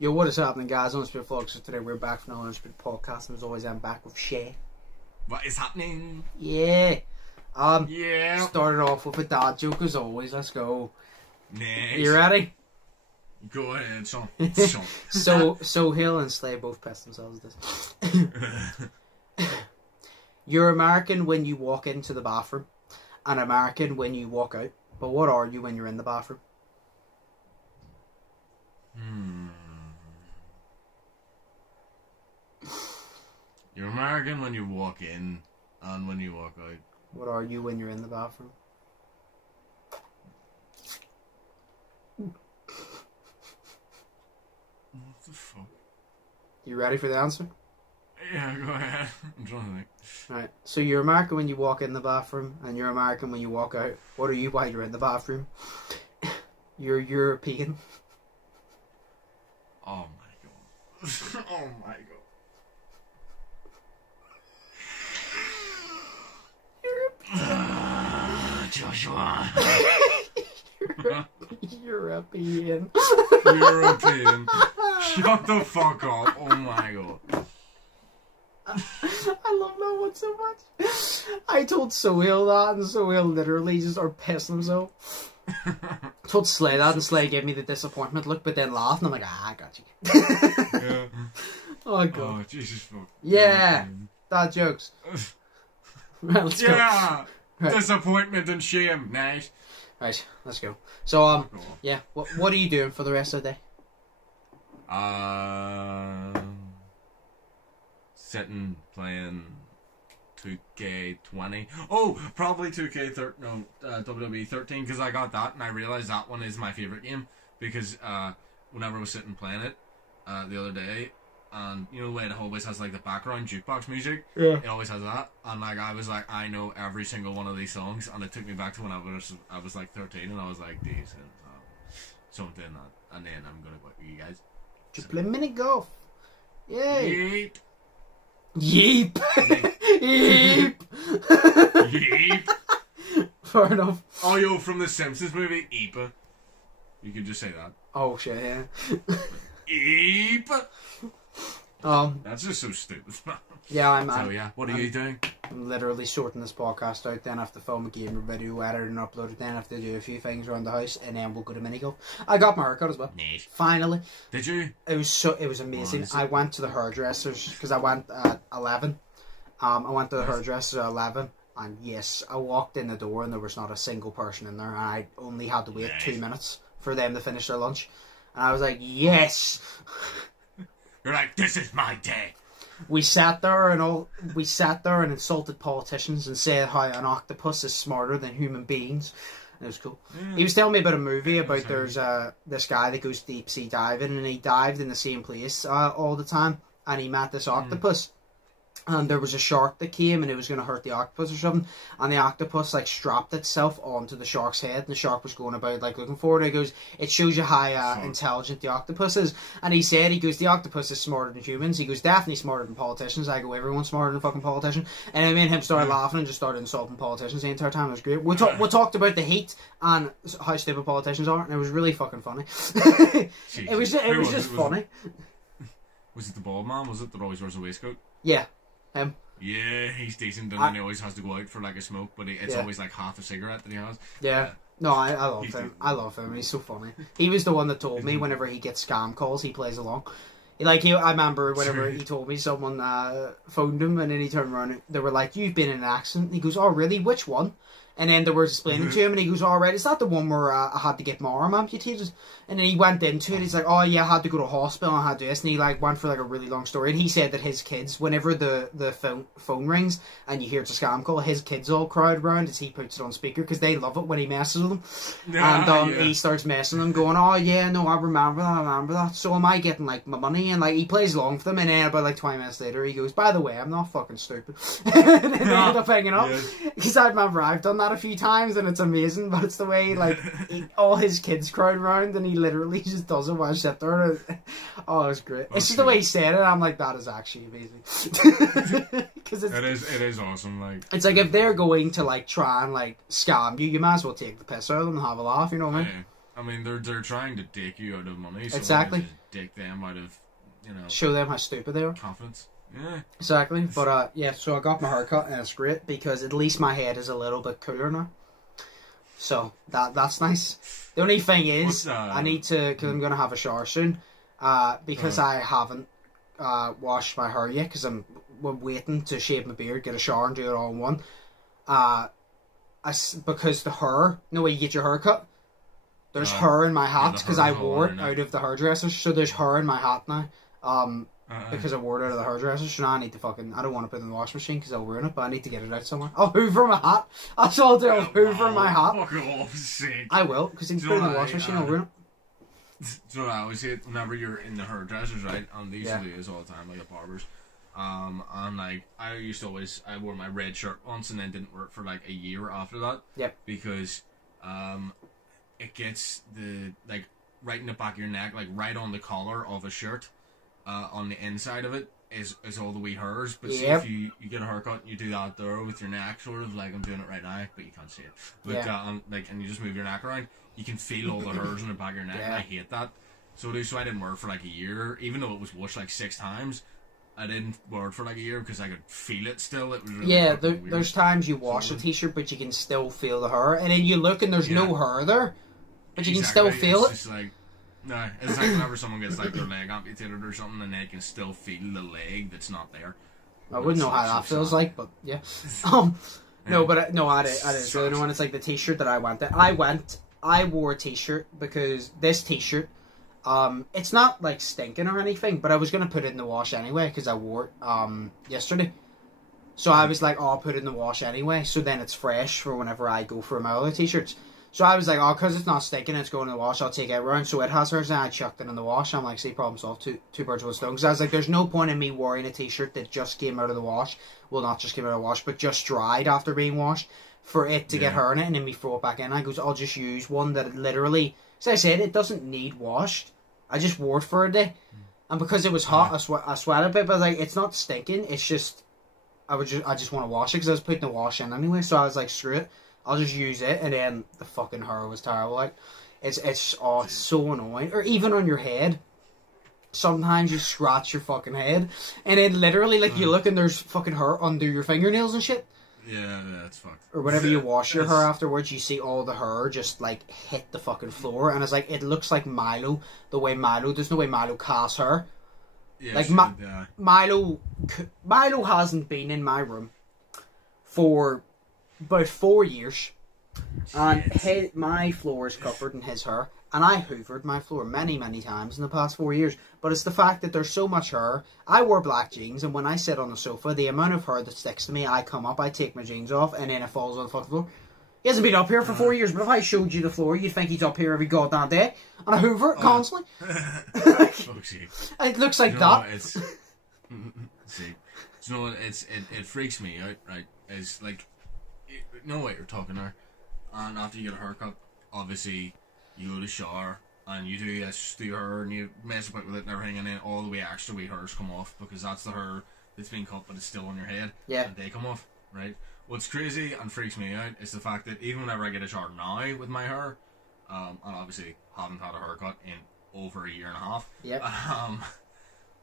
Yo, what is happening, guys? Undisputed Vlogs. So today we're back from the Undisputed podcast, and as always, I'm back with Shay. What is happening? Yeah. Yeah. Started off with a dad joke as always. Let's go. Nice. You ready? Go ahead, son. So Hill and Slay both pissed themselves at this. You're American when you walk into the bathroom, and American when you walk out. But what are you when you're in the bathroom? You're American when you walk in and when you walk out. What are you when you're in the bathroom? What the fuck? You ready for the answer? Yeah, go ahead. I'm trying to think. Right. So you're American when you walk in the bathroom, and you're American when you walk out. What are you while you're in the bathroom? You're European. Oh my god. Oh my god. Joshua. European. European. Shut the fuck up. Oh my god. I love that one so much. I told Sohail that, and Sohail literally just started pissing himself. I told Slay that, and Slay gave me the disappointment look, but then laughed, and I'm like, I got you. Yeah. Oh god. Oh, Jesus fuck. Yeah. Dad jokes. Right, let's go. Yeah. Right. Disappointment and shame. Nice. Right, let's go. So, yeah, what are you doing for the rest of the day? Sitting, playing 2K20. Oh, probably 2K13, no, WWE 13, because I got that, and I realized that one is my favourite game, because, whenever I was sitting playing it, the other day, and you know the way it always has like the background jukebox music? Yeah. It always has that, and like I was like, I know every single one of these songs, and it took me back to when I was like 13, and I was like, decent, so I'm doing that, and then I'm gonna go with you guys. Just play mini golf. Yay. Yeet. Yeep. Yeep. Yeep. Fair enough. Oh, yo, from the Simpsons movie, Epa. You could just say that. Oh shit, yeah. Epa. That's just so stupid. Yeah, So yeah, what are you doing? I'm literally sorting this podcast out, then I have to film a gamer video, edit and upload it, then I have to do a few things around the house, and then we'll go to mini golf. I got my haircut as well. Nice. Finally. Did you? It was amazing. I went to the hairdressers, because I went at 11. I went to the hairdressers at 11, and yes, I walked in the door and there was not a single person in there, and I only had to wait 2 minutes for them to finish their lunch. And I was like, yes! You're like, this is my day. We sat there and insulted politicians and said how an octopus is smarter than human beings. And it was cool. Yeah. He was telling me about a movie about there's this guy that goes deep sea diving, and he dived in the same place all the time, and he met this octopus. And there was a shark that came and it was going to hurt the octopus or something, and the octopus like strapped itself onto the shark's head, and the shark was going about like looking for it. He goes, it shows you how intelligent the octopus is. And he goes, the octopus is smarter than humans. He goes, definitely smarter than politicians. I go, everyone's smarter than a fucking politician. And I made him start laughing and just started insulting politicians the entire time. It was great. We talked about the heat and how stupid politicians are, and it was really fucking funny. It was just funny. Was it the bald man? Was it that always wears a waistcoat? Yeah. Him. Yeah, he's decent, and then he always has to go out for like a smoke, but it's always like half a cigarette that he has. Yeah. No, I love him. I love him. He's so funny. He was the one that told me whenever he gets scam calls, he plays along. I remember whenever he told me someone phoned him, and then he turned around and they were like, "You've been in an accident." And he goes, "Oh, really? Which one?" And then they were explaining to him, and he goes, "All right, is that the one where I had to get my arm amputated?" And then he went into it. He's like, "Oh yeah, I had to go to hospital. I had to do this." And he like went for like a really long story. And he said that his kids, whenever the phone rings and you hear it's a scam call, his kids all crowd around as he puts it on speaker because they love it when he messes with them. And he starts messing with them, going, "Oh yeah, no, I remember that. So am I getting like my money?" And like he plays along with them, and then about like 20 minutes later, he goes, "By the way, I'm not fucking stupid." And then they end up hanging up because I remember I've done that a few times, and it's amazing. But it's the way like all his kids crowd around, and he literally just does it while I sit there. Oh, it's great. It's just the way he said it. I'm like, that is actually amazing. Because it is awesome. Like it's like if they're going to like try and like scam you, you might as well take the piss out of them and have a laugh. You know what I mean? I mean, they're trying to take you out of money. So exactly. take them out of, you know, show them how stupid they are. Confidence. Yeah. Exactly. But yeah, so I got my hair cut and it's great because at least my head is a little bit cooler now. So that's nice. The only thing is, I need to, because I'm going to have a shower soon, because I haven't washed my hair yet, because I'm waiting to shave my beard, get a shower and do it all in one. Because the hair, no way you get your hair cut, there's hair in my hat, because I wore it out of the hairdresser, so there's hair in my hat now. Because I wore it out of the hairdresser, so now I need to I don't want to put it in the washing machine because I'll ruin it, but I need to get it out somewhere. I'll hoover my hat. That's all I'll do, I'll hoover my hat. Fuck off, sick. I will, because if you put it in the washing machine, I'll ruin it. So I always say, whenever you're in the hairdressers, right, and they used to do this all the time, like at barbers, and like, I wore my red shirt once and then didn't wear it for like a year after that. Yep. Because, it gets like, right in the back of your neck, like right on the collar of a shirt. On the inside of it is all the wee hairs, but see if you get a haircut and you do that there with your neck, sort of like I'm doing it right now, but you can't see it. But and you just move your neck around, you can feel all the hairs in the back of your neck. And I hate that. So I didn't wear it for like a year, even though it was washed like 6 times. I didn't wear it for like a year because I could feel it still. It was really there's times you wash a t-shirt, but you can still feel the hair, and then you look and there's no hair there, but you can still feel it. Just like, no, it's like whenever someone gets like their leg amputated or something and they can still feel the leg that's not there. I wouldn't know how that feels like, but yeah. No, but I did really know when it's like the t-shirt that I went. I wore a t-shirt because this t-shirt, it's not like stinking or anything, but I was gonna put it in the wash anyway because I wore it yesterday. So I was like, oh, I'll put it in the wash anyway, so then it's fresh for whenever I go for my other t-shirts. So I was like, oh, because it's not stinking, it's going in the wash, I'll take it around. So it has hers, and I chucked it in the wash. I'm like, see, problem solved, two birds with a stone. Because I was like, there's no point in me wearing a t-shirt that just came out of the wash. Well, not just came out of the wash, but just dried after being washed, for it to get hair in it, and then me throw it back in. I goes, I'll just use one that literally, as I said, it doesn't need washed. I just wore it for a day. And because it was hot, I sweat a bit, but I was like, it's not stinking, it's just, I just want to wash it, because I was putting the wash in anyway, so I was like, screw it. I'll just use it, and then the fucking hair was terrible. Like, it's so annoying. Or even on your head, sometimes you scratch your fucking head, and then literally, like, you look and there's fucking hair under your fingernails and shit. Yeah, it's fucked. Or whenever you wash your hair afterwards, you see all the hair just like hit the fucking floor, and it's like, it looks like Milo, there's no way Milo casts hair. Yeah, like Milo hasn't been in my room for about 4 years, and my floor is covered in his hair, and I hoovered my floor many times in the past 4 years, but it's the fact that there's so much hair. I wear black jeans, and when I sit on the sofa, the amount of hair that sticks to me, I come up, I take my jeans off, and then it falls on the fucking floor. He hasn't been up here for 4 years, but if I showed you the floor, you'd think he's up here every goddamn day, and I hoover it constantly. It looks like that. See, it freaks me out, right? It's like, you know what you're talking there, and after you get a haircut, obviously you go to the shower and you do this to your hair and you mess about with it and everything, and then all the way extra wee hairs come off because that's the hair that's been cut but it's still on your head, and they come off, right? What's crazy and freaks me out is the fact that even whenever I get a shower now with my hair, and obviously haven't had a haircut in over a year and a half,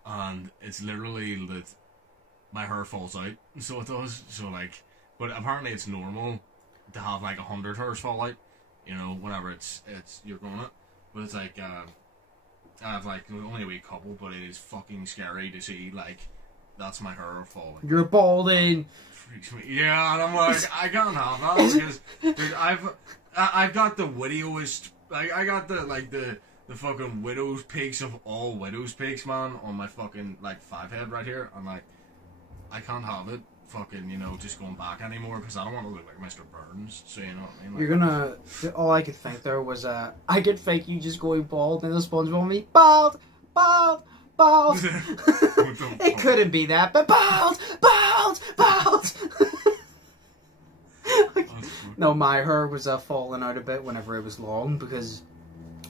and it's literally that my hair falls out, so it does, so like, but apparently it's normal to have like 100 hairs fall out, you know, whenever it's you're growing it. But it's like, I have like only a wee couple, but it is fucking scary to see like that's my hair falling. You're balding. Freaks me. Yeah, and I'm like, I can't have that because dude, I've got the widowest, like I got the fucking widow's peaks of all widow's peaks, man, on my fucking like 5 head right here. I'm like, I can't have it fucking, you know, just going back anymore because I don't want to look like Mr. Burns, so you know what I mean? Like, you're gonna, all I could think there was, I could fake you just going bald and the SpongeBob me, bald. It couldn't be that, but bald. No, my hair was falling out a bit whenever it was long because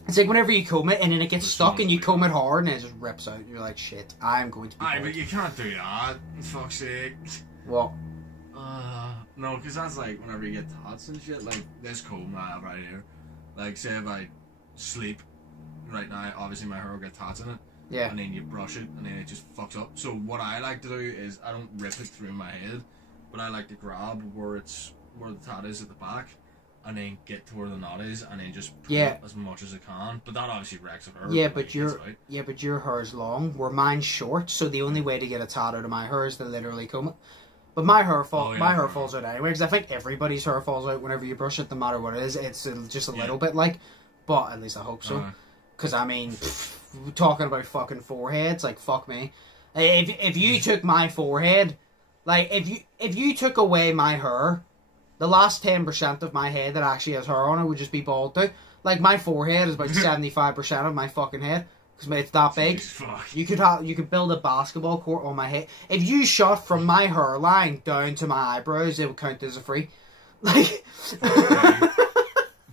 it's like whenever you comb it and then it gets stuck and you comb it hard and it just rips out and you're like, shit, I'm going to be bald. But you can't do that, for fuck's sake. What? No, because that's like whenever you get tats and shit, like this comb I have right here. Like, say if I sleep right now, obviously my hair will get tats in it. Yeah. And then you brush it, and then it just fucks up. So what I like to do is I don't rip it through my head, but I like to grab where the tat is at the back, and then get to where the knot is, and then just pull it as much as I can. But that obviously wrecks it. Yeah, but your hair's long, where mine's short. So the only way to get a tat out of my hair is to literally comb it. But my hair falls out anyway, because I think everybody's hair falls out whenever you brush it, no matter what it is. It's just a little bit like, but at least I hope so. Because I mean, talking about fucking foreheads, like fuck me. If you took my forehead, like if you took away my hair, the last 10% of my head that actually has hair on it would just be bald too. Like my forehead is about 75% of my fucking head. Because it's that big. You could build a basketball court on my head. If you shot from my hairline down to my eyebrows, it would count as a free. Like,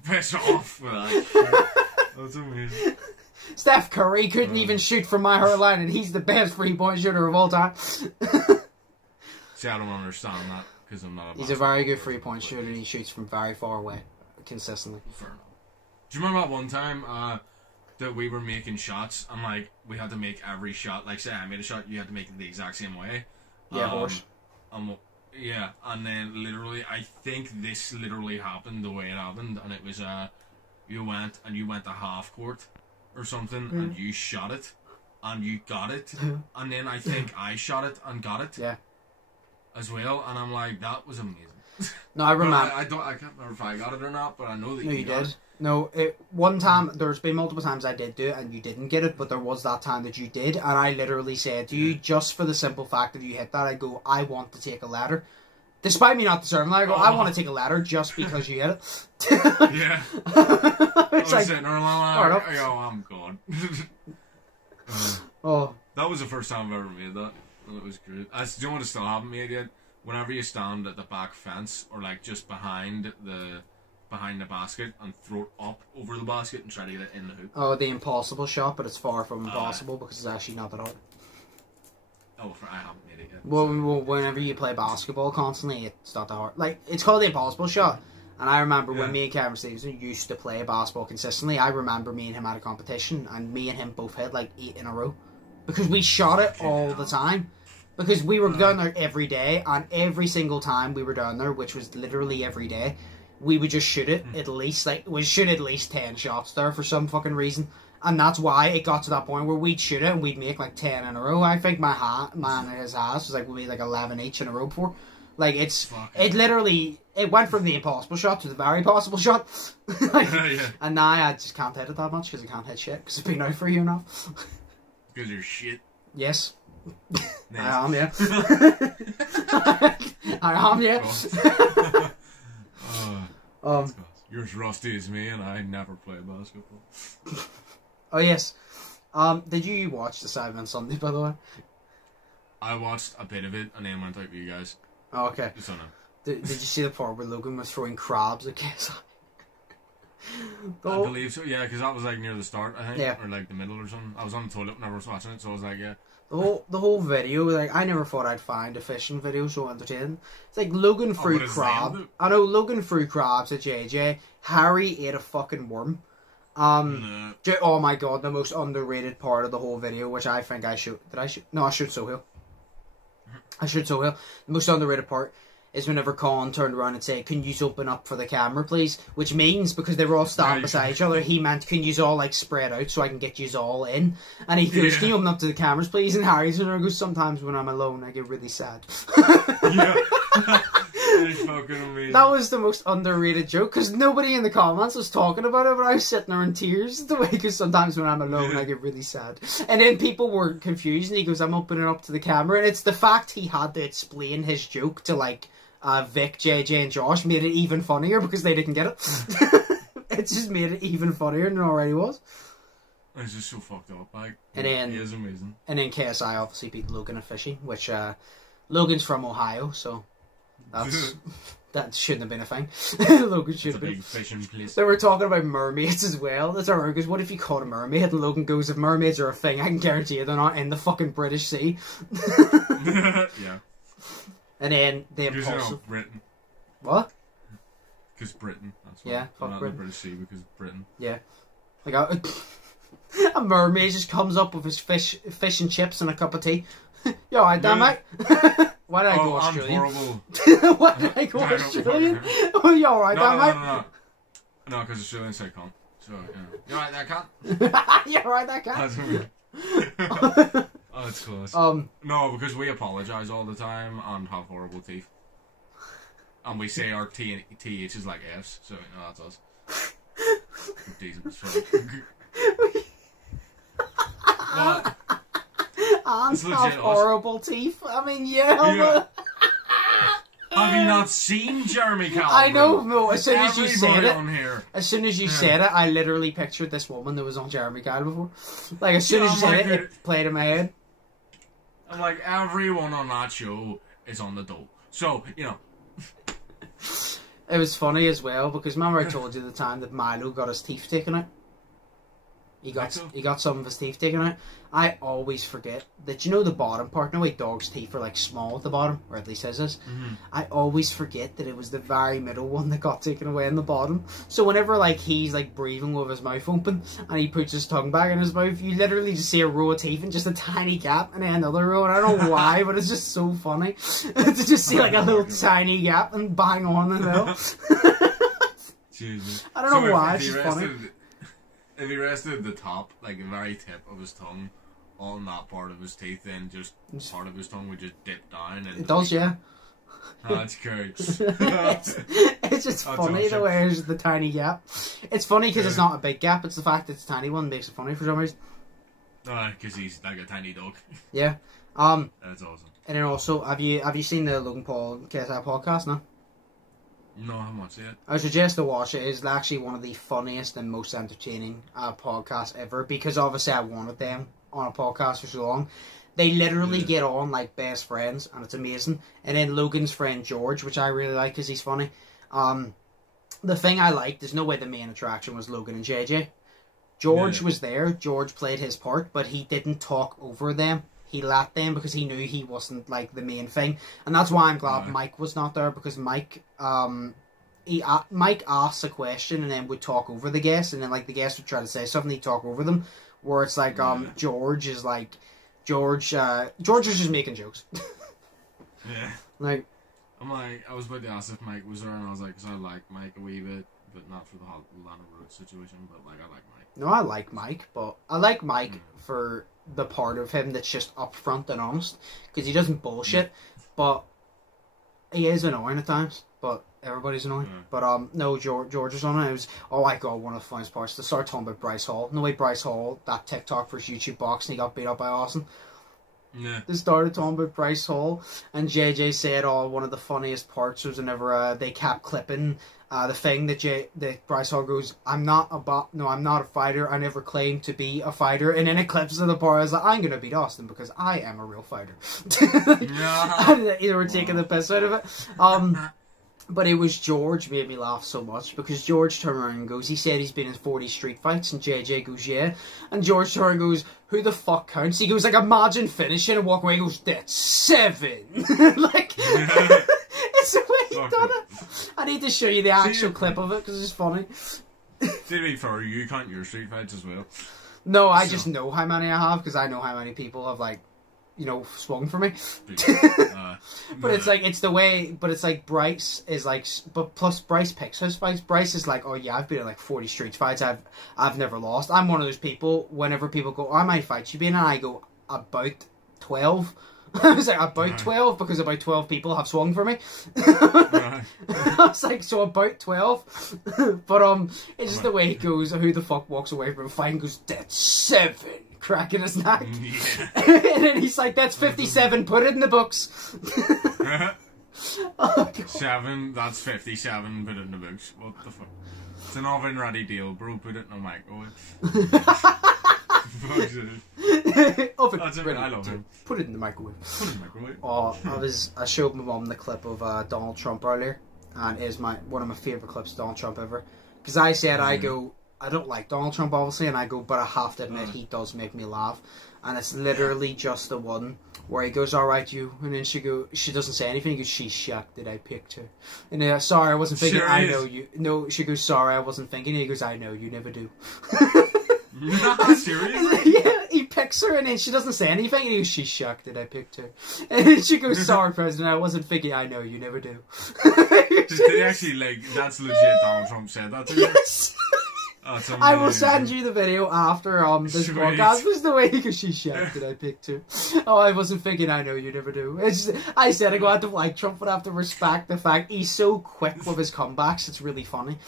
piss off with that. That's amazing. Steph Curry couldn't even shoot from my hairline, and he's the best 3-point shooter of all time. See, I don't understand that because I'm not. He's a very good 3-point shooter, and he shoots from very far away consistently. Fair enough. Do you remember that one time? That we were making shots, and like we had to make every shot. Like, say I made a shot, you had to make it the exact same way. Yeah, horse. Yeah, and then literally, I think this literally happened the way it happened, and it was you went to half court or something, and you shot it, and you got it, and then I think I shot it and got it. Yeah. As well, and I'm like, that was amazing. No, I remember. I can't remember if I got it or not, but I know that you did. No, one time, there's been multiple times I did do it and you didn't get it, but there was that time that you did, and I literally said to you, just for the simple fact that you hit that, I go, I want to take a ladder. Despite me not deserving it, I go, I want to take a ladder just because you hit it. Yeah. I was like, sitting there like, yo, I'm gone. That was the first time I've ever made that, and it was great. Do you know what I still haven't made yet? Whenever you stand at the back fence, or like just behind the basket, and throw it up over the basket and try to get it in the hoop. Oh, the impossible shot, but it's far from impossible because it's actually not that hard. Oh, I haven't made it yet. Well, whenever you play basketball constantly, it's not that hard. Like, it's called the impossible shot. And I remember when me and Kevin Stevenson used to play basketball consistently, I remember me and him at a competition, and me and him both hit like 8 in a row. Because we shot it all the time. Because we were down there every day, and every single time we were down there, which was literally every day, we would just shoot it at least, like, we shoot at least 10 shots there for some fucking reason. And that's why it got to that point where we'd shoot it and we'd make like 10 in a row. I think my man and his ass was like, we made like 11 each in a row before. Like, it went from the impossible shot to the very possible shot. Like, and now I just can't hit it that much because I can't hit shit because it's been out for a year now. Because you're shit. Yes. Nice. I am, yeah. I am, yeah. You're as rusty as me, and I never play basketball. Oh yes. Did you watch the Saturday on Sunday, by the way? I watched a bit of it and then went out with you guys. Oh, okay. Just don't know. Did you see the part where Logan was throwing crabs at KSI? I believe so, yeah, because that was like near the start, I think, or like the middle or something. I was on the toilet whenever I was watching it, so I was like, yeah. The whole video, like, I never thought I'd find a fishing video so entertaining. It's like Logan threw crab. I know Logan threw crabs at JJ. Harry ate a fucking worm. Oh my god, the most underrated part of the whole video, which I think I should. Did I shoot? No, I should Sohail. The most underrated part is whenever Colin turned around and said, "Can you open up for the camera, please?" Which means, because they were all standing beside each other, he meant, "Can you all like spread out so I can get you all in?" And he goes, "Can you open up to the cameras, please?" And Harry's there goes, "Sometimes when I'm alone, I get really sad." Yeah. Fucking amazing. That was the most underrated joke because nobody in the comments was talking about it, but I was sitting there in tears the way, because sometimes when I'm alone I get really sad. And then people were confused and he goes, "I'm opening up to the camera," and it's the fact he had to explain his joke to like Vic, JJ and Josh made it even funnier because they didn't get it. It just made it even funnier than it already was. It's just so fucked up, like, and then, he is amazing. And then KSI obviously beat Logan at fishing, which Logan's from Ohio, so that shouldn't have been a thing. Logan should have been. Big fishing place. They were talking about mermaids as well. That's our because what if you caught a mermaid? And Logan goes, "If mermaids are a thing, I can guarantee you they're not in the fucking British Sea." Yeah. And then the Impaulsive. Britain. What? Because Britain. That's why. Yeah, fuck Britain. The British Sea because Britain. Yeah. Like A mermaid just comes up with his fish and chips and a cup of tea. You alright, damn mate? Why did I go Australian? Why did I go Australian? Oh, you alright, damn mate? No, because Australians say cunt. So, yeah. You alright, that cunt? You alright, that cunt? That's weird. Oh, that's close. No, because we apologise all the time and have horrible teeth. And we say our T and TH is like F's, so that's us. Decent as fuck. What? And have horrible teeth. I mean, yeah. Have you not seen Jeremy Calvin? I know, no, as soon as you said it, said it, I literally pictured this woman that was on Jeremy Kyle before. Like, as soon as you said it, it played in my head. I'm like, everyone on that show is on the dope. So, you know. It was funny as well, because remember I told you the time that Milo got his teeth taken out? He got some of his teeth taken out. I always forget that, you know, the bottom part. No way, dogs' teeth are like small at the bottom, or at least his is. I always forget that it was the very middle one that got taken away in the bottom. So whenever like he's like breathing with his mouth open and he puts his tongue back in his mouth, you literally just see a row of teeth and just a tiny gap, and then another row. And I don't know why, but it's just so funny to just see like a little tiny gap and bang on in the middle. Jesus. I don't know why. It's just funny. If he rested the top, like the very tip of his tongue, on that part of his teeth, then just part of his tongue would just dip down. And it does, yeah. Oh, that's great. It's just funny the way there's the tiny gap. It's funny because it's not a big gap. It's the fact that it's a tiny one makes it funny for some reason. Because he's like a tiny dog. Yeah. That's awesome. And then also, have you seen the Logan Paul KSI podcast? No. No, I haven't watched it yet. I suggest to watch it. It's actually one of the funniest and most entertaining podcasts ever, because obviously I wanted them on a podcast for so long. They literally get on like best friends, and it's amazing. And then Logan's friend George, which I really like because he's funny. The thing I liked, there's no way the main attraction was Logan and JJ. George was there. George played his part, but he didn't talk over them. He let them because he knew he wasn't like the main thing, and that's why I'm glad Mike was not there, because Mike asks a question and then would talk over the guest, and then like the guest would try to say something, he'd talk over them. Where it's like George is just making jokes. Yeah. Like, I was about to ask if Mike was there, and I was like, because I like Mike a wee bit, but not for the whole Lana Rhodes situation, but like I like Mike. No, I like Mike, but I like Mike for the part of him that's just upfront and honest, because he doesn't bullshit, but he is annoying at times, but everybody's annoying. But no, George was on it. It was, oh my god, one of the funniest parts. They started talking about Bryce Hall. No way, Bryce Hall, that TikTok for his YouTube box, and he got beat up by Austin. Yeah. They started talking about Bryce Hall, and JJ said, oh, one of the funniest parts was whenever they kept clipping the thing that Bryce Hall goes, I'm not a fighter, I never claimed to be a fighter, and then it clips to the part, I was like, I'm gonna beat Austin because I am a real fighter. And they were taking the piss out of it. But it was George made me laugh so much, because George turned around and goes, he said he's been in 40 street fights, and JJ goes, yeah. And George turned around and goes, who the fuck counts? He goes, like, imagine finishing and walk away. He goes, that's 7. Like, it's the way he done it. I need to show you the actual clip of it, because it's funny. To be fair, you count your street fights as well. No, I just know how many I have, because I know how many people have, like, you know, swung for me. But it's like, it's the way, but it's like Bryce is like, but plus Bryce picks his fights. Bryce is like, oh yeah, I've been in like 40 street fights. I've never lost. I'm one of those people, whenever people go, oh, I might fight you, and I go, about 12. I was like, about 12, because about 12 people have swung for me. I was like, so about 12. But it's just the way he goes, who the fuck walks away from a fight and goes, that's 7. Cracking his neck. And then he's like, that's 57, put it in the books. Oh, 7, that's 57, put it in the books. What the fuck? It's an oven ready deal, bro, put it in a microwave. Oven ready. I love him. Put it in the microwave. Put it in the microwave. Oh, I showed my mum the clip of Donald Trump earlier, and it is one of my favourite clips of Donald Trump ever. Because I said, I don't like Donald Trump, obviously, and I go, but I have to admit, he does make me laugh. And it's literally just the one where he goes, alright, you, and then she doesn't say anything, he goes, she's shocked that I picked her. And sorry, I wasn't thinking, I know you. No, she goes, sorry, I wasn't thinking, and he goes, I know, you never do. Nah, seriously? Yeah, he picks her and then she doesn't say anything and he goes, she's shocked that I picked her. And then she goes, sorry, President, I wasn't thinking, I know, you never do. Did they actually, like, that's legit Donald Trump said that to her? Yes! Oh, I will send you the video after this Sweet. podcast. Was the way because she's shocked that I picked her. Oh, I wasn't thinking, I know you never do. I said I go out to like Trump would have to respect the fact he's so quick with his comebacks. It's really funny.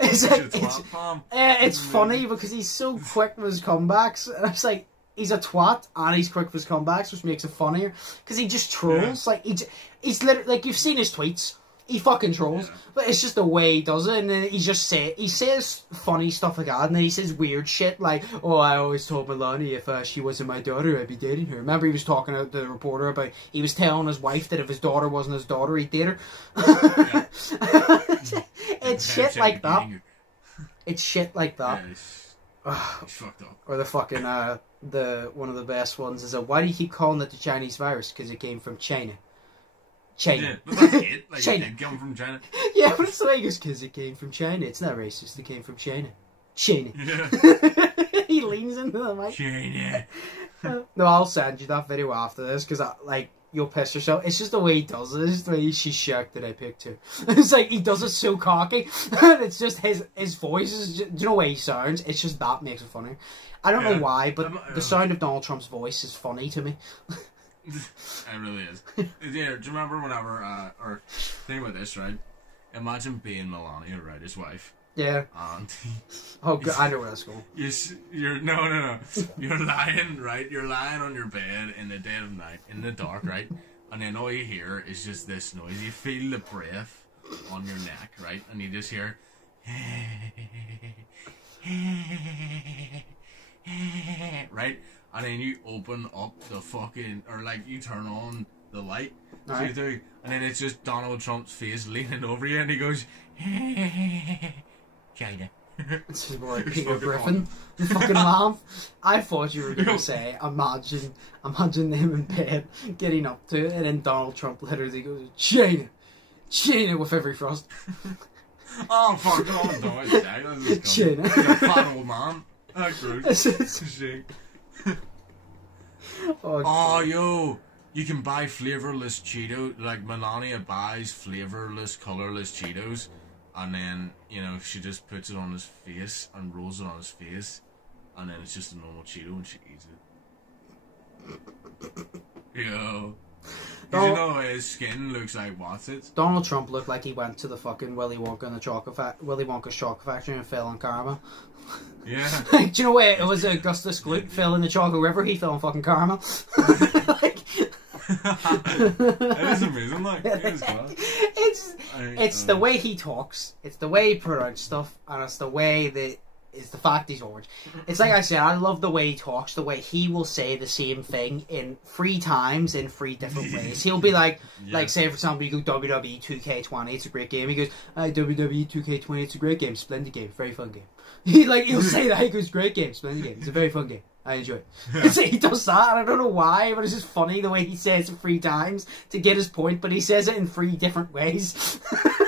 It's funny because he's so quick with his comebacks. And it's like he's a twat and he's quick with his comebacks, which makes it funnier because he just trolls. Like he's literally like you've seen his tweets. He fucking trolls, but it's just the way he does it, and then he says funny stuff like that, and then he says weird shit like, "Oh, I always told Melania if she wasn't my daughter, I'd be dating her." Remember, he was talking to the reporter about he was telling his wife that if his daughter wasn't his daughter, he'd date her. It's shit like that. It's shit like that. Yeah, he's fucked up. Or the fucking one of the best ones is why do you keep calling it the Chinese virus? Because it came from China. China. Yeah, but that's it. Like, China. it did come from China. Yeah, but it's the way he goes, because it came from China. It's not racist, it came from China. China. Yeah. He leans into the mic. China. No, I'll send you that video after this, because, like, you'll piss yourself. It's just the way he does it. It's just the way she's shocked that I picked her. It's like, he does it so cocky. It's just his voice is just, do you know the way he sounds? It's just that makes it funny. I don't know why, but the sound of Donald Trump's voice is funny to me. It really is. Yeah, do you remember whenever, or think about this, right? Imagine being Melania, right, his wife. Yeah. And oh, God, I know where that's going. You're no. You're lying, right? You're lying on your bed in the dead of night, in the dark, right? And then all you hear is just this noise. You feel the breath on your neck, right? And you just hear, right? And then you open up the fucking, or like you turn on the light, so you do, and then it's just Donald Trump's face leaning over you, and he goes, China. This is more like Peter Griffin, the fucking laugh. I thought you were going to say, imagine them in bed getting up to it, and then Donald Trump literally goes, China, with every thrust. Oh fuck, no, it's China. He's a fat old man. That's gross. Oh, yo, you can buy flavorless Cheetos. Like Melania buys flavorless, colorless Cheetos, and then you know she just puts it on his face and rolls it on his face, and then it's just a normal Cheeto and she eats it. Yo, did you know his skin looks like what's it? Donald Trump looked like he went to the fucking Willy Wonka's chocolate factory and fell on caramel. Yeah. Like, do you know where it was Augustus Gloop fell in the chocolate river? He fell on fucking caramel. Like, it is amazing, like it is class. It's the way he talks, it's the way he pronounces stuff, and it's the way that it's the fact he's orange. It's like I said, I love the way he talks, the way he will say the same thing in 3 times in 3 different ways. He'll be like, like say for example, you go WWE 2K20, it's a great game. He goes, WWE 2K20, it's a great game, splendid game, very fun game. He'll say that, he goes, great game, splendid game, it's a very fun game. I enjoy it. So he does that, and I don't know why, but it's just funny the way he says it 3 times to get his point, but he says it in 3 different ways.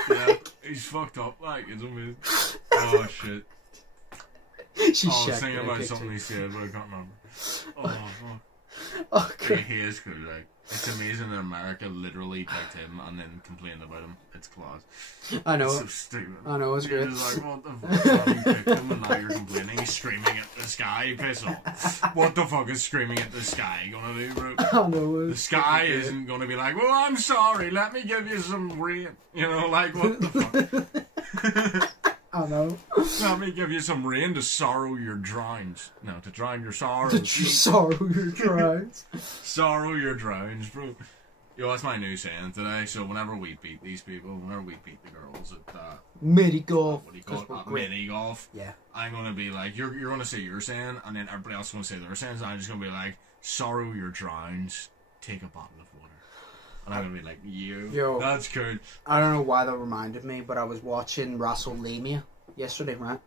Yeah, he's fucked up, like, it's amazing. Oh, shit. She's I was thinking about something he said, but I can't remember. Oh, God. He is cool, like. It's amazing that America literally picked him and then complained about him. It's class. I know. It's so stupid. I know, it's great. You're just like, what the fuck? You picked him and now you're complaining. He's screaming at the sky. Piss off. What the fuck is screaming at the sky gonna do, bro? I know. The sky isn't gonna be like, well, I'm sorry, let me give you some rain. You know, like, what the fuck? I know. Let me give you some rain to sorrow your drowns. No, to drown your sorrows. To sorrow your drowns. Sorrow your drowns, bro. Yo, that's my new saying today. So whenever we beat these people, whenever we beat the girls at mini golf. What do you call it? Mini golf. Yeah. I'm gonna be like, you're gonna say your saying, and then everybody else is gonna say their sayings, and I'm just gonna be like, sorrow your drowns, take a bottle of water. And I'm gonna be like, yo, that's cool. I don't know why that reminded me, but I was watching WrestleMania yesterday, right?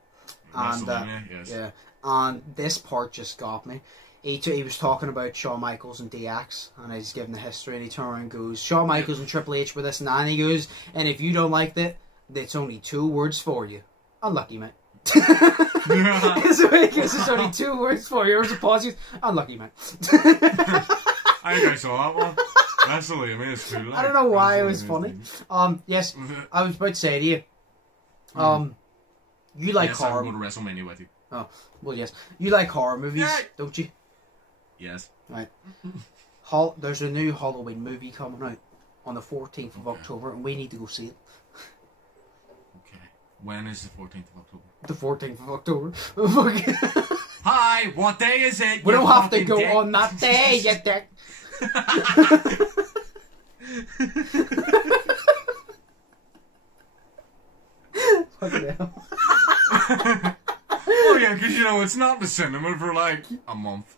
And yes. yeah, and this part just got me. He was talking about Shawn Michaels and DX, and he's giving the history, and he turned around and goes, Shawn Michaels and Triple H were this and that, and he goes, and if you don't like that, it's only 2 words for you. Unlucky, mate. It's only 2 words, 4 years of pauses. Unlucky, man. I think I saw that one. That's the lame. It's cool. Like, I don't know why it was funny. Yes, I was about to say to you. You like horror? I'll go to WrestleMania with you. Oh, well, yes. You like horror movies, don't you? Yes. Right. There's a new Halloween movie coming out on the 14th of October, and we need to go see it. Okay. When is the 14th of October? The 14th of October. Hi, what day is it? We don't have to go on that day, you dick. Fucking hell. Oh yeah, because you know it's not in the cinema for like a month.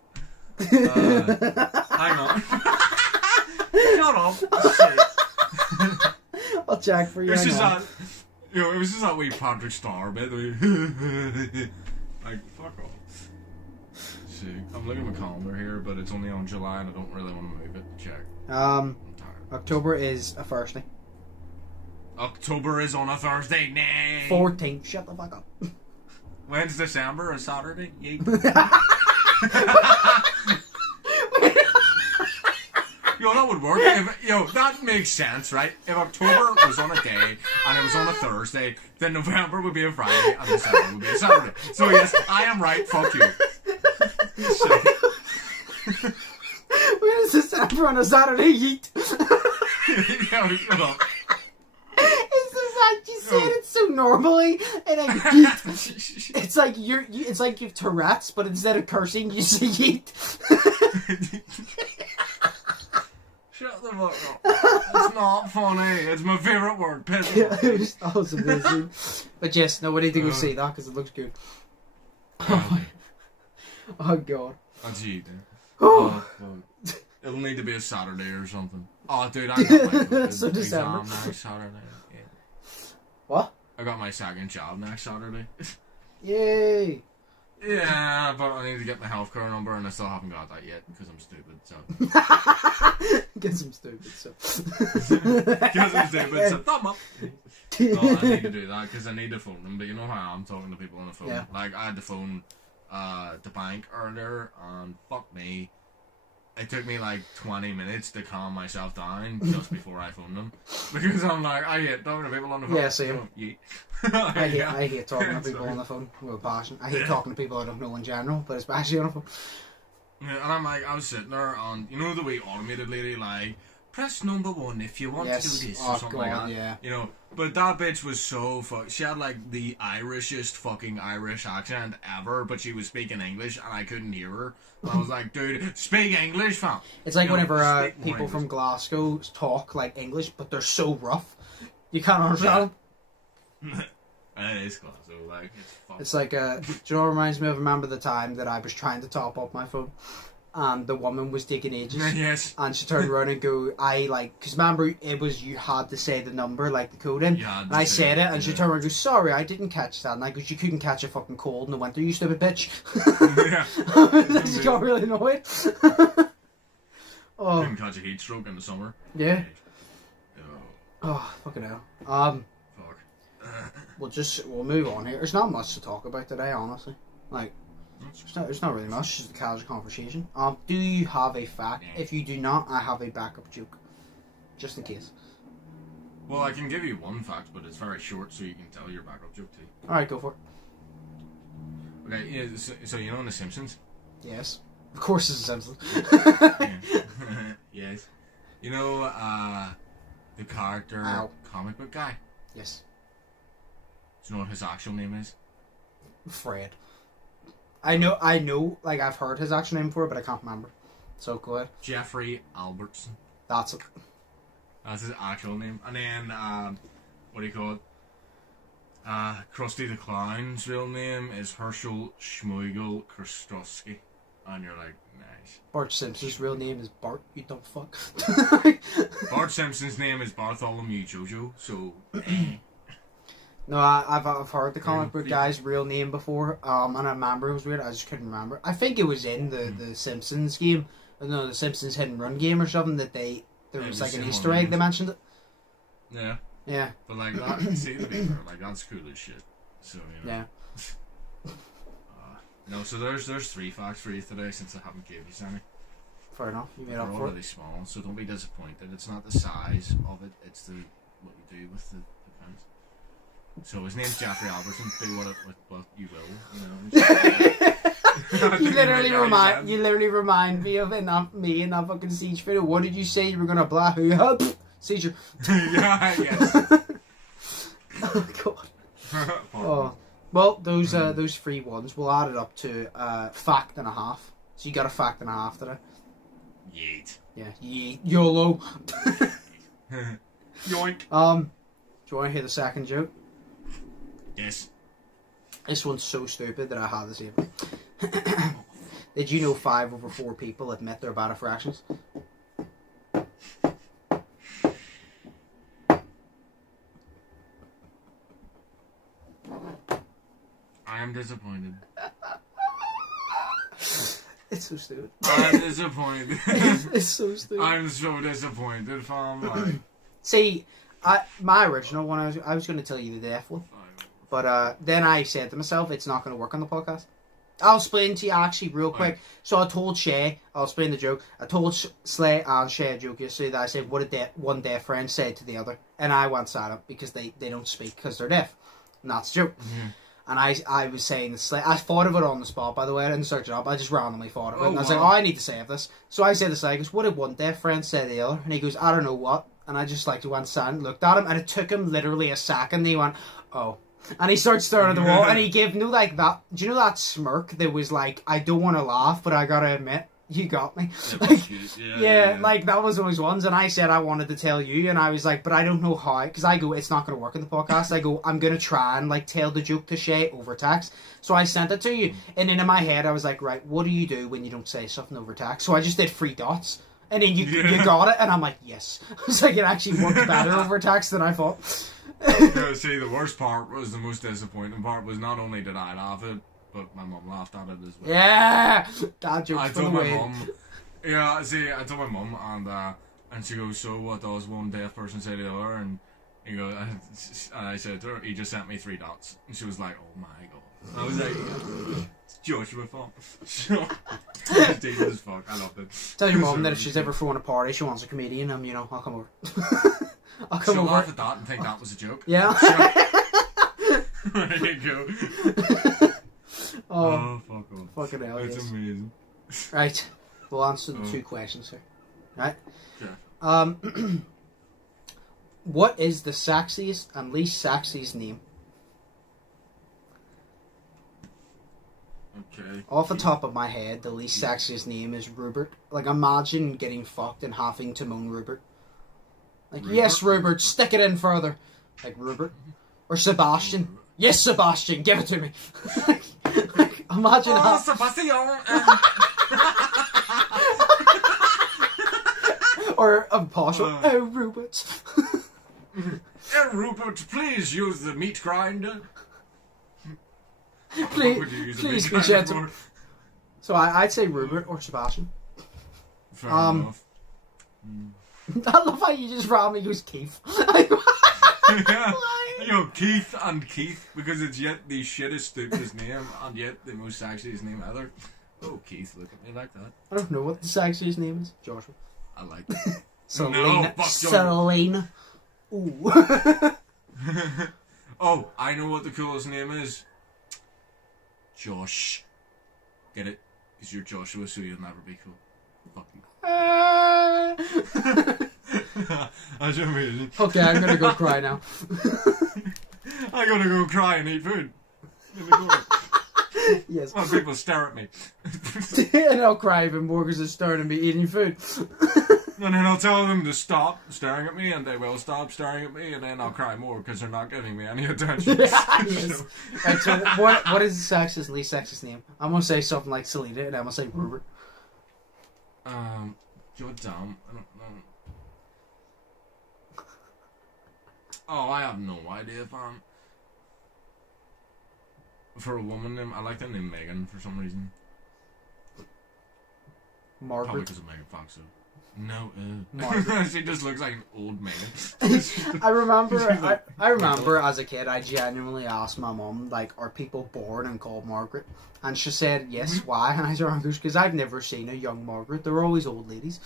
Hang on. Shut up. Shit. I'll check for you. It's just that, you know, it was just that wee Patrick Star bit. Like, fuck off. See, I'm looking at my calendar here, but it's only on July, and I don't really want to move it. Check. I'm tired. October is a Thursday. October is on a Thursday. Nay. 14th. Shut the fuck up. When's December? A Saturday? Yo, that would work. That makes sense, right? If October was on a day and it was on a Thursday, then November would be a Friday and December would be a Saturday. So yes, I am right. Fuck you. When is December on a Saturday? Yeet. Yo, shut up. It's the fact you said it so normally, and then yeet. It's like it's like you've Tourette's, but instead of cursing, you say yeet. Shut the fuck up. It's not funny. It's my favourite word. Yeah, it was amazing. But yes, no, we need to go see that because it looks good. Oh god. That's yeet, then. Oh, fuck. It'll need to be a Saturday or something. Oh, dude, I got my so December. Next Saturday. Yeah. What? I got my second job next Saturday. Yay! Yeah, but I need to get my healthcare number, and I still haven't got that yet because I'm stupid. So. Get some stupid so. Because I'm stupid. So thumb up. No, I need to do that because I need to phone them. But you know how I'm talking to people on the phone. Yeah. Like I had to phone the bank earlier, and fuck me. It took me like 20 minutes to calm myself down just before I phoned them. Because I'm like, I hate talking to people on the phone. Yeah, same. I hate talking to people Sorry. on the phone with passion. I hate talking to people I don't know in general, but especially on the phone. Yeah, and I'm like, I was sitting there and you know the way automated lady, like, press number 1 if you want to do this or something like that. Yeah. You know, but that bitch was so she had like the Irishest fucking Irish accent ever, but she was speaking English and I couldn't hear her. And I was like, dude, speak English, fam. It's like whenever speak more people English. from Glasgow talk like English, but they're so rough. You can't understand them. It is Glasgow, like, it's fucking... It's like, do you know what reminds me of? Remember the time that I was trying to top up my phone and the woman was taking ages? Yes. And she turned around and go, because remember, it was you had to say the number, like the code in. Yeah, and I said it, and she turned around and goes, sorry, I didn't catch that. And I goes, you couldn't catch a fucking cold in the winter, you stupid bitch. Yeah. She got really annoyed. Oh. Couldn't catch a heat stroke in the summer. Yeah. Oh, Oh, fucking hell. fuck. We'll move on here. There's not much to talk about today, honestly. Like, there's not really much. It's just a casual conversation. Do you have a fact? If you do not, I have a backup joke, just in case. Well, I can give you one fact, but it's very short, so you can tell your backup joke too. All right, go for it. Okay, yeah, so you know in The Simpsons? Yes, of course, it's a Simpsons. Yes. You know the character comic book guy? Yes. Do you know what his actual name is? Fred. I know. Like I've heard his actual name before, but I can't remember. So go ahead. Jeffrey Albertson. That's it. That's his actual name. And then, what do you call it? Krusty the Clown's real name is Herschel Schmeugel Krustowski. And you're like, nice. Bart Simpson's real name is Bart, you dumb fuck. Bart Simpson's name is Bartholomew Jojo, so... No, I've heard the comic book guy's real name before, and I remember it was weird, I just couldn't remember. I think it was in the Simpsons game, no, the Simpsons Hit and Run game or something, that there was like an Easter egg, they mentioned it. Yeah. Yeah. But like that, see, to be fair, like that's cool as shit. So, you know. Yeah. No, so there's 3 facts for you today since I haven't gave you any. Fair enough. You made They're up all for really small, so don't be disappointed. It's not the size of it; it's the what you do with the pens. So his name's Jeffrey Albertson. Do what you will. You know. You literally remind me of me in that fucking Siege video. What did you say you were gonna blah? Seizure. Yeah. Yes. Oh god. Oh. Well, those 3 ones, we'll add it up to fact and a half. So you got a fact and a half today. Yeet. Yeah, yeet. YOLO. Yoink. Do you want to hear the second joke? Yes. This one's so stupid that I had to say it. Did you know 5 over 4 people admit they're bad at fractions? I am disappointed. It's so stupid. I'm disappointed. It's so stupid. I'm so disappointed, fam. See, my original one, I was going to tell you the deaf one. But then I said to myself, it's not going to work on the podcast. I'll explain to you actually real quick. So I told Shay, I'll explain the joke. I told Slay and Shay a joke yesterday that I said, what did one deaf friend said to the other? And I went silent because they don't speak because they're deaf. And that's the joke. Mm-hmm. And I was saying, I thought of it on the spot, by the way. I didn't search it up. I just randomly thought of it. And I was like, I need to save this. So I said to Slay, what did one deaf friend say to the other? And he goes, I don't know what. And I just went silent, looked at him, and it took him literally a second. And he went, oh. And he started staring at the wall, and he gave, that, do you know that smirk that was like, I don't want to laugh, but I gotta admit, you got me. Yeah, that was those ones, and I said I wanted to tell you, and I was like, but I don't know how, because I go, it's not going to work in the podcast. I go, I'm going to try and tell the joke to Shay over text. So I sent it to you, and then in my head I was like, right, what do you do when you don't say something over text? So I just did 3 dots, and then you got it, and I'm like, yes. I was like, it actually worked better over text than I thought. See, the worst part was the most disappointing part was not only did I laugh at it, but my mum laughed at it as well. Yeah, that joke's for the my win. mum. Yeah, see, I told my mum, and she goes, "So what does one deaf person say to the other?" And he goes, and I said to her, "He just sent me 3 dots," and she was like, "Oh my god!" I was like, "Joshua, fuck." It's deep as fuck. I loved it. Tell your mum that if she's ever throwing a party, she wants a comedian. I'll come over. I'll come She'll over. laugh at that and think that was a joke. Yeah. There you go. Oh, fuck off. Fucking hell, It's yes. amazing. Right, we'll answer the 2 questions here. Right? Sure. What is the sexiest and least sexiest name? Okay. Off the top of my head, the least sexiest name is Rupert. Imagine getting fucked and having to moan Rupert. Rupert? Yes, Rupert, stick it in further. Rupert. Or Sebastian. Yes, Sebastian, give it to me. Imagine Sebastian! Or partial. Oh, Rupert. Rupert, please use the meat grinder. Please be gentle. So I'd say Rupert or Sebastian. Fair enough. I love how you just randomly use Keith. Keith and Keith, because it's yet the shittest, stupidest name, and yet the most sexiest name ever. Oh, Keith, look at me like that. I don't know what the sexiest name is. Joshua. I like that. Selena. No, Selena. Ooh. Oh, I know what the coolest name is. Josh. Get it? Because you're Joshua, so you'll never be cool. Fuck you. That's amazing. Okay, I'm gonna go cry now. I gotta go cry and eat food. Yes. Well, people stare at me. And I'll cry even more because they're staring at me eating food. And then I'll tell them to stop staring at me, and they will stop staring at me, and then I'll cry more because they're not giving me any attention. Yes. Right, so what is the sexiest, least sexist name? I'm gonna say something like Selena, and I'm gonna say Rupert. You're dumb. I don't know. Oh, I have no idea, fam. For a woman name, I like the name Megan for some reason. Margaret. Probably because of Megan Fox, so. No. Margaret. She just looks like an old man. I remember as a kid, I genuinely asked my mum, like, are people born and called Margaret? And she said, yes, why? And I said, because I've never seen a young Margaret. They're always old ladies.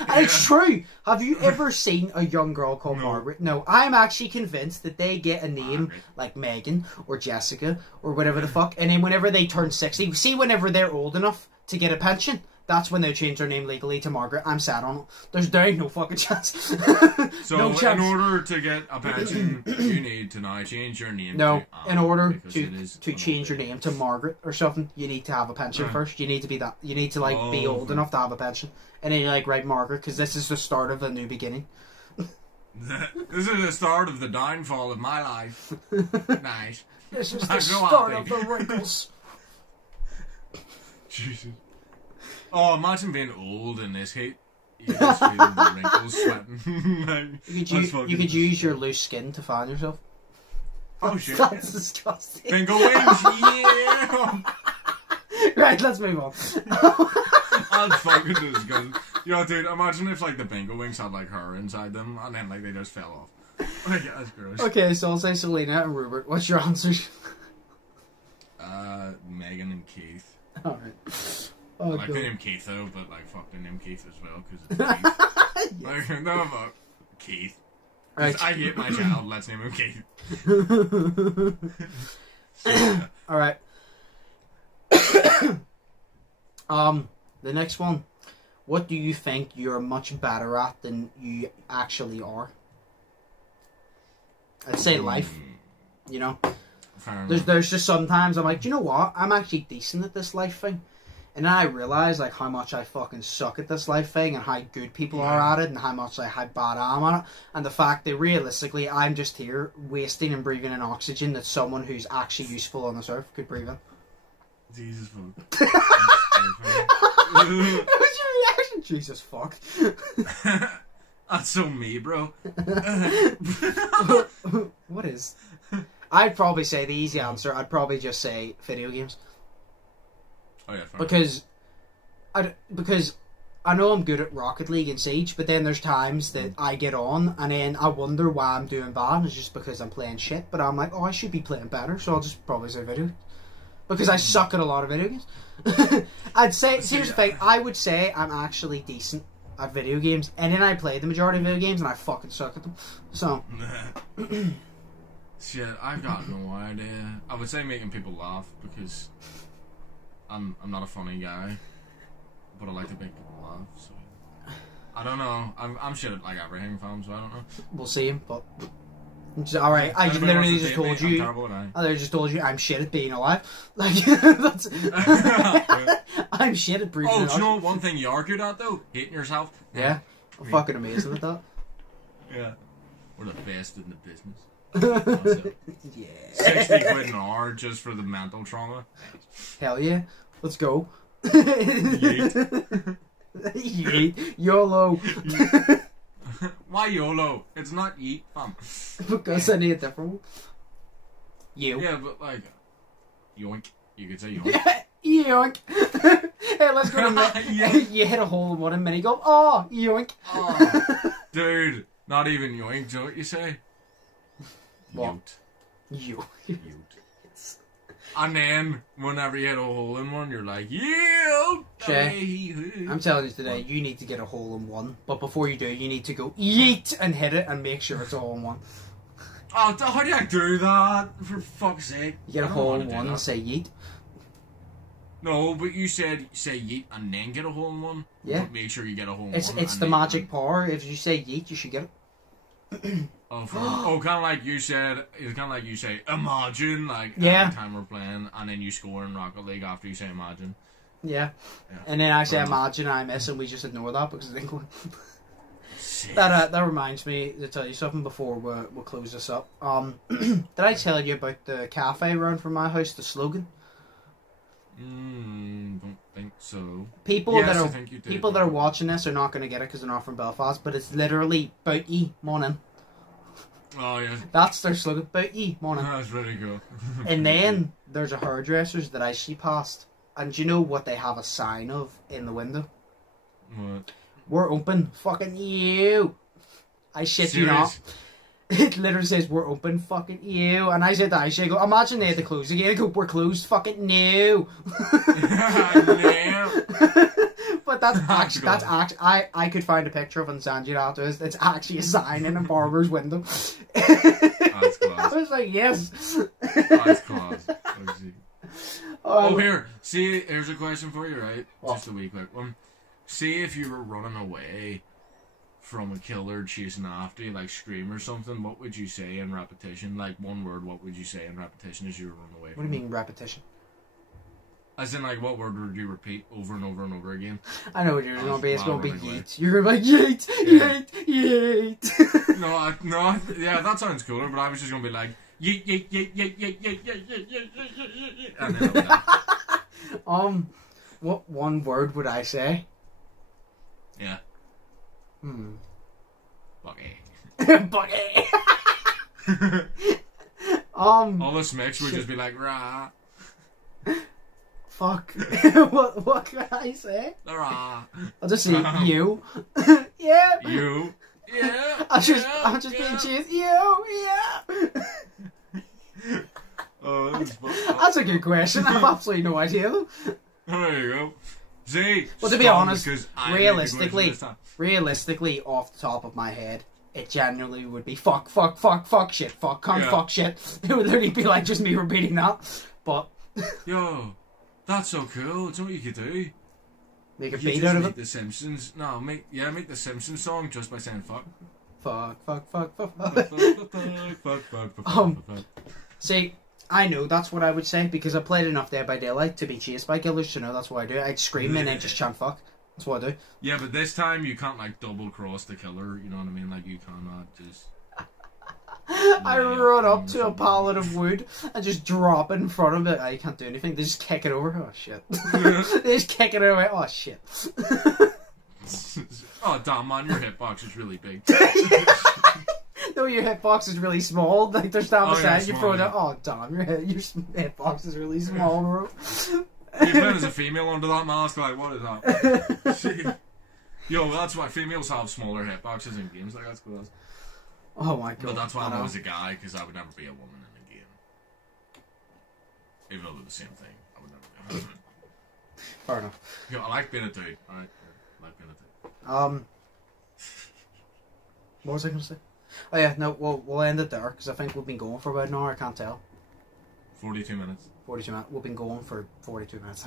And it's true. Have you ever seen a young girl called Margaret? No. I'm actually convinced that they get a name like Megan or Jessica or whatever the fuck. And then whenever they turn 60, see, whenever they're old enough to get a pension, that's when they change their name legally to Margaret. I'm sad on it. There ain't no fucking chance. So, no chance. In order to get a pension, you need to now change your name. No, to in order to change your name to Margaret or something, you need to have a pension first. You need to be that. You need to like be old enough to have a pension, and then you like write Margaret because this is the start of a new beginning. This is the start of the downfall of my life. Nice. This is the start of the wrinkles. Jesus. Oh, imagine being old in this heat. You just feel the wrinkles sweating. You could use your loose skin to fan yourself. Oh shit. That's disgusting. Bingo wings, yeah! Right, let's move on. That's fucking disgusting. Yo, dude, imagine if like the bingo wings had like her inside them and then like they just fell off. Like, that's gross. Okay, so I'll say Selena and Rupert. What's your answers? Megan and Keith. Alright. Oh, I like the name Keith though, but like fuck the name Keith as well because it's Keith. Yes. Like, no, fuck Keith. Right. I hate my child. Let's name him Keith. Alright. The next one. What do you think you're much better at than you actually are? I'd say life. You know? There's just sometimes I'm like, do you know what? I'm actually decent at this life thing. And then I realise like how much I fucking suck at this life thing and how good people are at it and how much how bad I am at it. And the fact that realistically I'm just here wasting and breathing in oxygen that someone who's actually useful on this earth could breathe in. Jesus fuck. What was your reaction? Jesus fuck. That's so me, bro. What is? I'd probably say the easy answer. I'd probably just say video games. Oh yeah, because I know I'm good at Rocket League and Siege, but then there's times that I get on and then I wonder why I'm doing bad. And it's just because I'm playing shit. But I'm like, oh, I should be playing better, so I'll just probably say video games. Because I suck at a lot of video games. I'd say, here's the thing, I would say I'm actually decent at video games, and then I play the majority of video games and I fucking suck at them. So shit, I've got no idea. I would say making people laugh because I'm not a funny guy, but I like to make people laugh. So I don't know. I'm shit at like everything, fam. So I don't know. We'll see, but all right. I literally just told you. I literally just told you I'm shit at being alive. Like that's. I'm shit at breathing. Oh, do you know one thing you are good at though? Hating yourself. Yeah, I'm fucking amazing at that. Yeah, we're the best in the business. Yeah. 60 quid an hour just for the mental trauma. Hell yeah. Let's go. Yeet. Yeet. YOLO. Why YOLO? It's not yeet, fam. Because I need a different one. You. Yeah, but like, yoink. You could say yoink. Yoink. Hey, let's go to you hit a hole in one and mini golf. Oh, yoink. Oh, dude, not even yoink. Do you know what you say? What? Yoot. And then, whenever you hit a hole in one, you're like, yoot! Shay, I'm telling you today, you need to get a hole in one. But before you do, you need to go yeet and hit it and make sure it's a hole in one. Oh, how do I do that? For fuck's sake. You get a hole in one and say yeet. No, but you said say yeet and then get a hole in one. Yeah. But make sure you get a hole in one. It's the magic power. If you say yeet, you should get it. Oh, kind of like you said. It's kind of like you say imagine, like every time we're playing, and then you score in Rocket League after you say imagine. Yeah. And then I say imagine, I miss, and we just ignore that because it's England. That reminds me to tell you something before we'll close this up. Did I tell you about the cafe around from my house? The slogan. Don't think so. People that are watching this are not going to get it because they're not from Belfast, but it's literally "Bout ye morning." Oh yeah. That's their slogan. "Bout ye morning." That's really cool. And then there's a hairdresser's that I see past, and do you know what they have a sign of in the window? What? we're open. Fucking you. I shit Serious? you not. It literally says, we're open. Fucking you. And I said to Aisha, I go, imagine they had to close again. I go, we're closed. Fucking no. No. But that's actually, I could find a picture of it and send you that. It's actually a sign in a barber's window. That's class. I was like, yes. That's class. Oh, here. See, here's a question for you, right? What? Just a wee quick one. See if you were running away from a killer chasing after you, like Scream or something, what would you say in repetition? Like, one word, what would you say in repetition as you were running away What from do you mean repetition? As in, like, what word would you repeat over and over and over again? I know what you're going to be. It's going to be running away. yeet. You're going to be like, yeet, yeet, yeet. Yeah, that sounds cooler, but I was just going to be like, yeet, yeet, yeet, yeet, yeet, yeet, yeet, yeet, yeet, yeet, yeet, yeet, and then I'll be like, What one word would I say? yeah. Bucky. Bucky. All this mix would just be like, rah. Fuck. What can I say? Rah. I'll just say you. Yeah. You. Yeah. I'm just being chased. You. Yeah. Oh, that's fun. That's a good question. I have absolutely no idea. There you go. See, Well, to be honest, because I realistically, off the top of my head, it genuinely would be fuck, shit, fuck, cunt, Yeah. fuck, shit. It would literally be like just me repeating that. But yo, that's so cool. It's what you could do. make a You beat just out of make it. the Simpsons. No, make the Simpsons song just by saying fuck. Fuck. Fuck, fuck, fuck, fuck. See, I know that's what I would say because I played enough Dead by Daylight to be chased by killers to know that's what I do. I'd scream and then just chant fuck. That's what I do. Yeah, but this time you can't like double cross the killer. You know what I mean? Like you cannot just. I run up to a pallet of wood and just drop it in front of it. I can't do anything. They just kick it over. Oh shit. They just kick it away. Oh shit. Oh damn man, your hitbox is really big. No, your hitbox is really small. Like they're standing beside you, small, throw it yeah. out. Oh damn, your hitbox is really small, bro. You playing as a female under that mask, like what is that? Yo, that's why females have smaller hitboxes in games. Like that's cool. Oh my god. But that's why I I'm know. always a guy, because I would never be a woman in a game. Even though they're the same thing, I would never be a woman. Fair enough. Yo, I like being a dude. Alright, I like being a dude. What was I gonna say? Oh yeah, no, we'll end it there because I think we've been going for about an hour. I can't tell. 42 minutes. 42 minutes. We've been going for 42 minutes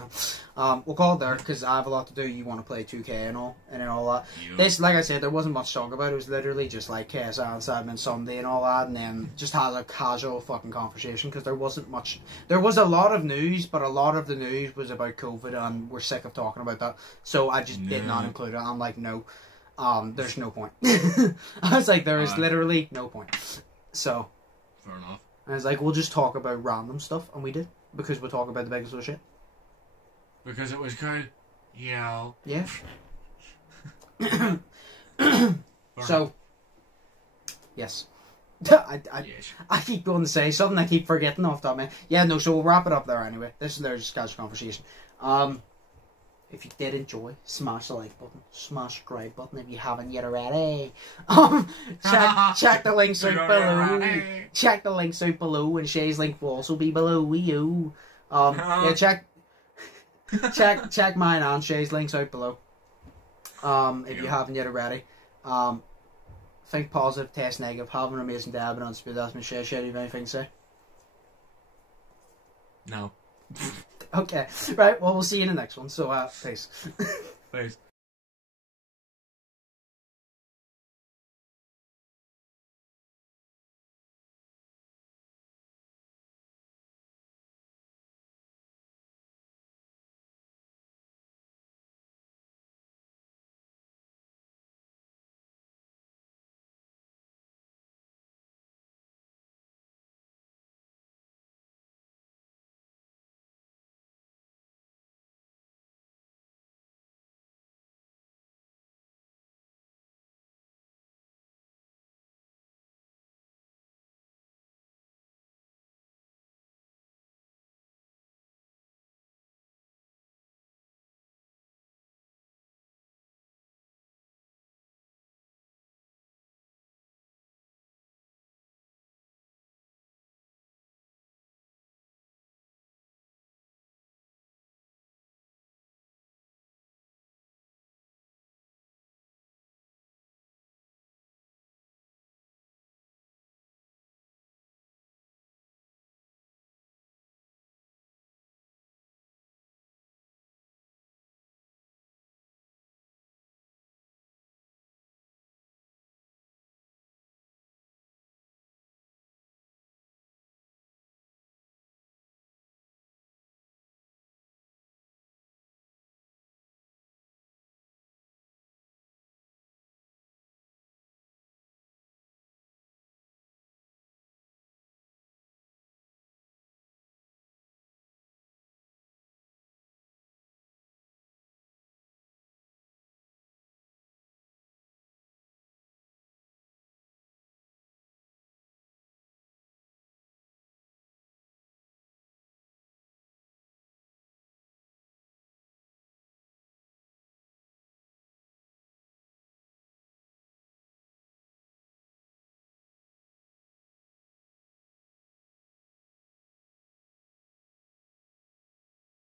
now. We'll call it there because I have a lot to do. You want to play 2K and all that. Yo. This, like I said, there wasn't much to talk about. It was literally just like KSI and Sadman Sunday and all that, and then just had a casual fucking conversation because there wasn't much. There was a lot of news, but a lot of the news was about COVID, and we're sick of talking about that. So I just did not include it. I'm like, no, there's no point. I was like, there is literally no point. So. Fair enough. And I was like, we'll just talk about random stuff, and we did. Because we'll talk about the biggest of shit. Because it was good. Yeah. Yeah. So, yes. I keep going to say something, I keep forgetting off that, man. Yeah, no, so we'll wrap it up there anyway. This is their just casual conversation. If you did enjoy, smash the like button, smash the subscribe button if you haven't yet already. Check the links out below. Check the links out below, and Shay's link will also be below you. Yeah, check mine and Shay's links out below. If you haven't yet already. Think positive, test negative, have an amazing day. I've been Undisputed. That's been Shay. Shay, do you have anything to say? No. Okay, right, well, we'll see you in the next one, so, peace. Peace.